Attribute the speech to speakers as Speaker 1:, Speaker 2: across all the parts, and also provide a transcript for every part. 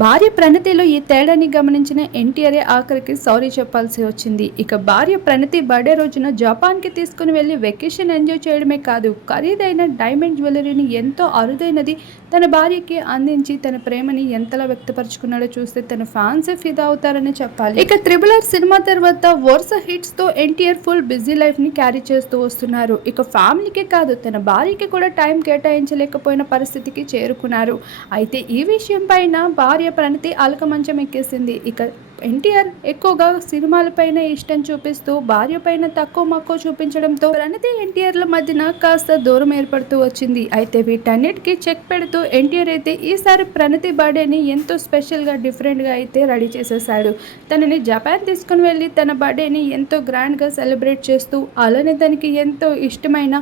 Speaker 1: భార్య ప్రణతిలో ఈ తేడాని గమనించిన ఎన్టీఆర్ ఆఖరికి సారీ చెప్పాల్సి వచ్చింది. ఇక భార్య ప్రణతి బర్త్డే రోజున జపాన్కి తీసుకుని వెళ్ళి వెకేషన్ ఎంజాయ్ చేయడమే కాదు ఖరీదైన డైమండ్ జ్యువెలరీని ఎంతో అరుదైనది తన భార్యకి అందించి తన ప్రేమని ఎంతలా వ్యక్తపరుచుకున్నాడో చూస్తే తన ఫ్యాన్స్ ఫిదా అవుతారని చెప్పాలి. ఇక త్రిబుల్ ఆర్ సినిమా తర్వాత వరుస హిట్స్తో ఎన్టీఆర్ ఫుల్ బిజీ లైఫ్ని క్యారీ చేస్తూ వస్తున్నారు. ఇక ఫ్యామిలీకే కాదు తన భార్యకి కూడా టైం కేటాయించలేకపోయిన పరిస్థితికి చేరుకున్నారు. అయితే ఈ విషయం పైన భార్య ప్రణతి అలక మంచం ఎక్కేసింది. ఇక ఎన్టీఆర్ ఎక్కువగా సినిమాలపైన ఇష్టం చూపిస్తూ భార్య పైన తక్కువ మక్కువ చూపించడంతో ప్రణతి ఎన్టీఆర్ల మధ్యన కాస్త దూరం ఏర్పడుతూ వచ్చింది. అయితే వీటన్నిటికీ చెక్ పెడుతూ ఎన్టీఆర్ అయితే ఈసారి ప్రణతి బర్త్డేని ఎంతో స్పెషల్గా డిఫరెంట్గా అయితే రెడీ చేసేసాడు తనని జపాన్ తీసుకుని వెళ్ళి తన బర్త్డేని ఎంతో గ్రాండ్గా సెలబ్రేట్ చేస్తూ అలానే తనకి ఎంతో ఇష్టమైన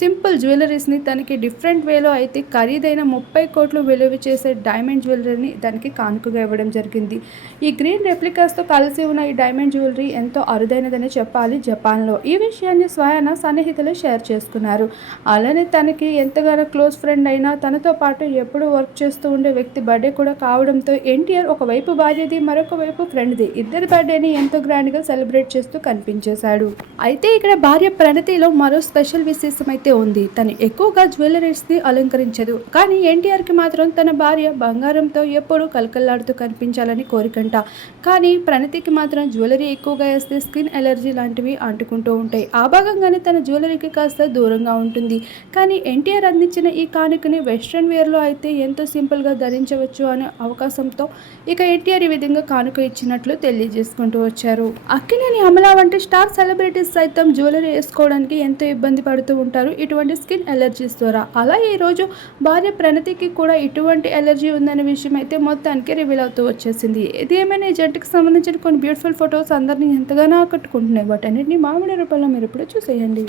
Speaker 1: సింపుల్ జ్యువెలరీస్ని తనకి డిఫరెంట్ వేలో అయితే ఖరీదైన ముప్పై కోట్లు విలువ చేసే డైమండ్ జ్యువెలరీని దానికి కానుకగా ఇవ్వడం జరిగింది. ఈ గ్రీన్ రెప్లికాస్తో కలిసి ఉన్న ఈ డైమండ్ జ్యువెలరీ ఎంతో అరుదైనదని చెప్పాలి జపాన్లో. ఈ విషయాన్ని స్వయాన సన్నిహితులు షేర్ చేసుకున్నారు. అలానే తనకి ఎంతగానో క్లోజ్ ఫ్రెండ్ అయినా తనతో పాటు ఎప్పుడూ వర్క్ చేస్తూ ఉండే వ్యక్తి బర్త్డే కూడా కావడంతో ఎన్టీఆర్ ఒకవైపు భార్యది మరొక వైపు ఫ్రెండ్ది. ఇద్దరి బర్త్డేని ఎంతో గ్రాండ్గా సెలబ్రేట్ చేస్తూ కనిపించేశాడు. అయితే ఇక్కడ భార్య ప్రణతిలో మరో స్పెషల్ విశేషం అయితే ఉంది. తను ఎక్కువగా జ్యువెలరీస్ని అలంకరించదు. కానీ ఎన్టీఆర్కి మాత్రం తన భార్య బంగారంతో ఎప్పుడూ కలకల్లాడుతూ కనిపించాలని కోరికంట. కానీ ప్రణతికి మాత్రం జ్యువెలరీ ఎక్కువగా వేస్తే స్కిన్ ఎలర్జీ లాంటివి అంటుకుంటూ ఉంటాయి. ఆ భాగంగానే తన జ్యువెలరీకి కాస్త దూరంగా ఉంటుంది. కానీ ఎన్టీఆర్ అందించిన ఈ కానుకని వెస్ట్రన్ వేర్లో అయితే ఎంతో సింపుల్గా ధరించవచ్చు అనే అవకాశంతో ఇక ఎన్టీఆర్ ఈ విధంగా కానుక ఇచ్చినట్లు తెలియజేసుకుంటూ వచ్చారు. అక్కినేని అమలా వంటి స్టార్ సెలబ్రిటీస్ సైతం జ్యువెలరీ వేసుకోవడానికి ఎంతో ఇబ్బంది పడుతూ ఉంటారు. ఇటువంటి స్కిన్ ఎలర్జీస్ ద్వారా. అలా ఈ రోజు భార్య ప్రణతికి కూడా ఇటువంటి ఎలర్జీ ఉందనే విషయం అయితే మొత్తానికి రివీల్ అవుతూ వచ్చేసింది. ఇది ఏమైనా ఈ జంటకి సంబంధించిన కొన్ని బ్యూటిఫుల్ ఫొటోస్ అందరినీ ఎంతగానో ఆకట్టుకుంటున్నాయి. వాటన్నిటిని మామిడి రూపంలో మీరు ఇప్పుడు చూసేయండి.